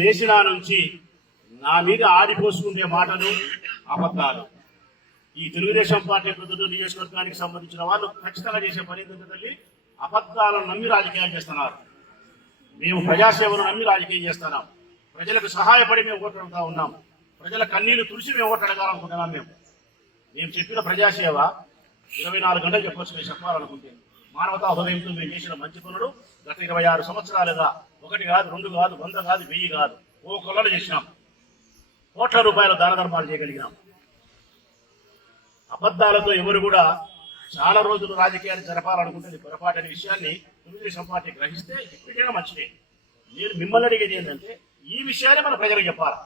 లేచిన నుంచి నా మీద ఆడిపోసుకునే మాటలు అబద్ధాలు. ఈ తెలుగుదేశం పార్టీ ప్రతినిధులు నియోజకవర్గానికి సంబంధించిన వాళ్ళు ఖచ్చితంగా చేసే పని ఏంటంటే తల్లి, అబద్ధాలను నమ్మి రాజకీయాలు చేస్తున్నారు. మేము ప్రజాసేవను నమ్మి రాజకీయం చేస్తున్నాం. ప్రజలకు సహాయపడి మేము ఓటడుగుతా ఉన్నాం. ప్రజల కన్నీళ్లు తుడిచి మేము ఓటడగాలనుకుంటున్నాం. మేము చెప్పిన ప్రజాసేవ 24 గంటలు చెప్పొచ్చు. మేము చెప్పాలనుకుంటే మానవతా హృదయంతో మేము చేసిన మంచి పనులు గత 26 సంవత్సరాలుగా 1 కాదు, 2 కాదు, 100 కాదు, 1000 కాదు, ఓ కొల్లలు చేసినాం. కోట్ల రూపాయల దాన ధర్మాలు చేయగలిగినాం. అబద్ధాలతో ఎవరు కూడా చాలా రోజులు రాజకీయాలు జరపాలనుకుంటుంది పొరపాటు అనే విషయాన్ని తెలుగుదేశం పార్టీ గ్రహిస్తే ఇప్పటికైనా మంచిదే. నేను మిమ్మల్ని అడిగేది ఏంటంటే, ఈ విషయాన్ని మన ప్రజలకు చెప్పాలా.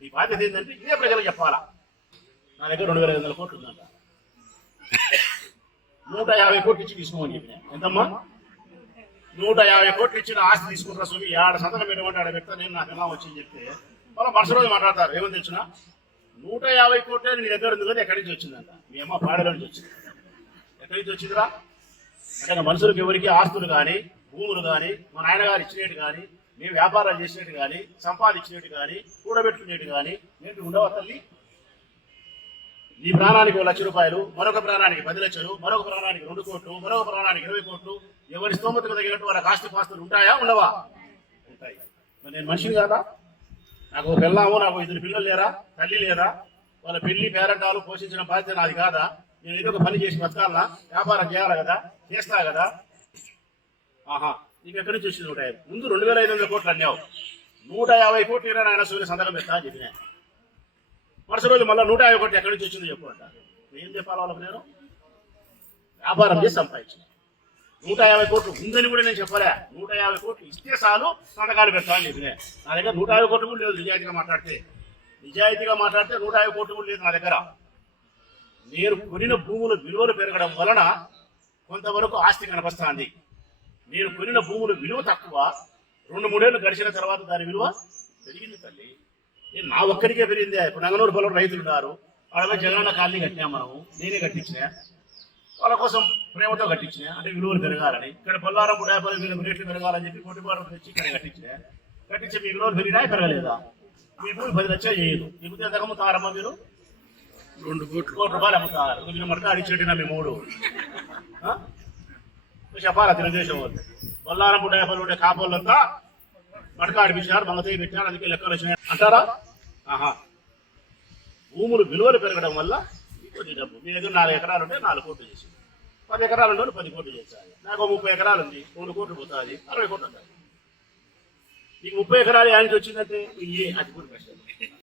మీ బాధ్యత ఏంటంటే ఇదే ప్రజలకు చెప్పాలా. నా దగ్గర 2500 కోట్లు ఉందంట. 150 కోట్లు ఇచ్చి తీసుకోమని చెప్పిన. ఎంతమ్మా? 150 కోట్లు ఇచ్చిన ఆస్తి తీసుకుంటారా స్వామి, 6 సంతకం పెట్టమంటే ఆడ పెడతా, నేను నాకు ఎలా వచ్చింది చెప్తే వాళ్ళు మరుసటి రోజు మాట్లాడతారు. ఏమని తెచ్చినా 150 కోట్లే నీ దగ్గర ఉంది కదా, ఎక్కడి నుంచి వచ్చిందంట. మీ అమ్మ పాడలో నుంచి వచ్చింది. ఎక్కడి నుంచి వచ్చిందిరా అంటే, మనుషులకు ఎవరికి ఆస్తులు కానీ, భూములు కానీ, మా నాయనగారు ఇచ్చినట్టు కానీ, మేము వ్యాపారాలు చేసినట్టు కానీ, సంపాదించినట్టు కానీ, కూడబెట్టుకునేట్టు కానీ ఏంటి ఉండవా తల్లి? నీ ప్రాణానికి 1 లక్ష రూపాయలు, మరొక ప్రాణానికి 10 లక్షలు, మరొక ప్రాణానికి 2 కోట్లు, మరొక ప్రాణానికి 20 కోట్లు, ఎవరి స్తోమతకు తగినట్టు వాళ్ళ ఆస్తి పాస్తులు ఉంటాయా ఉండవా? ఉంటాయి. మరి నేను మనిషిని కాదా? నాకు ఒక పిల్లము, నాకు 2 పిల్లలు లేరా, తల్లి లేదా? వాళ్ళ పెళ్లి పేరంటాలు పోషించిన బాధ్యత నాది కాదా? నేను ఏదో ఒక పని చేసి బతకాలనా? వ్యాపారం చేయాలి కదా, చేస్తా కదా. ఆహా, నీకు ఎక్కడి నుంచి వచ్చింది 150? ముందు 2500 కోట్లు అన్నావు. 150 కోట్లు ఇరా నాయన సూర్య సంతకం పెడతా అని చెప్పినా. మరుసటి రోజు మళ్ళీ 150 కోట్లు ఎక్కడి నుంచి వచ్చిందో చెప్పు అంట. ఏం చెప్పాలి వాళ్ళకు? నేను వ్యాపారం చేసి సంపాదించిన 150 కోట్లు ఉందని కూడా నేను చెప్పలే. 150 కోట్లు ఇస్తే చాలు సంతకాలు పెడతా అని చెప్పినా. నా దగ్గర 150 కోట్లు కూడా లేదు. నిజాయితీగా మాట్లాడితే 150 కోట్లు కూడా లేదు నా దగ్గర. నేను కొనిన భూముల విలువలు పెరగడం వలన కొంతవరకు ఆస్తి కనిపిస్తుంది. నేను కొనిన భూముల విలువ తక్కువ, 2-3 ఏళ్ళు గడిచిన తర్వాత దాని విలువ పెరిగింది తల్లి. నేను నా ఒక్కరికే పెరిగిందే. ఇప్పుడు నంగనూరు పొలం రైతులు ఉన్నారు, వాళ్ళ జగనన్న కాలనీ కట్టినా, మనము నేనే కట్టించిన, వాళ్ళ కోసం ప్రేమతో కట్టించిన, అంటే విలువలు పెరగాలని. ఇక్కడ పొల్లారం 150 రేట్లు పెరగాలని చెప్పి కోటిపారం తెచ్చి ఇక్కడ కట్టించి మీ విలువలు పెరిగినా పెరగలేదా? మీ భూమి 10 లక్షలు చేయదు. ఈ బుద్ధి ఎంత అమ్ముతారమ్మా మీరు? 2 కోట్ల రూపాయలు అమ్ముతారు. మీరు మడక అడిచేటినా మీ 3 చెప్పాలా? తెలుగుదేశం వాళ్ళు పొల్లారం 150 ఉండే కాపోళ్ళంతా మడక ఆడిపించినారు, మంగతయ్య పెట్టినారు, అందుకే లెక్కలు వచ్చినాయి అంటారా? ఆహా, భూములు విలువలు పెరగడం వల్ల కొద్ది డబ్బు. మీ దగ్గర 4 ఎకరాలు ఉంటే 4 కోట్లు చేసి, 10 ఎకరాలు ఉంటే 10 కోట్లు చేశారు. నాకు 30 ఎకరాలు ఉంది, 2 కోట్లు పోతుంది, 60 కోట్లు ఉంటుంది. నీకు 30 ఎకరాలు ఆయన వచ్చిందంటే అది కూడా కష్టం.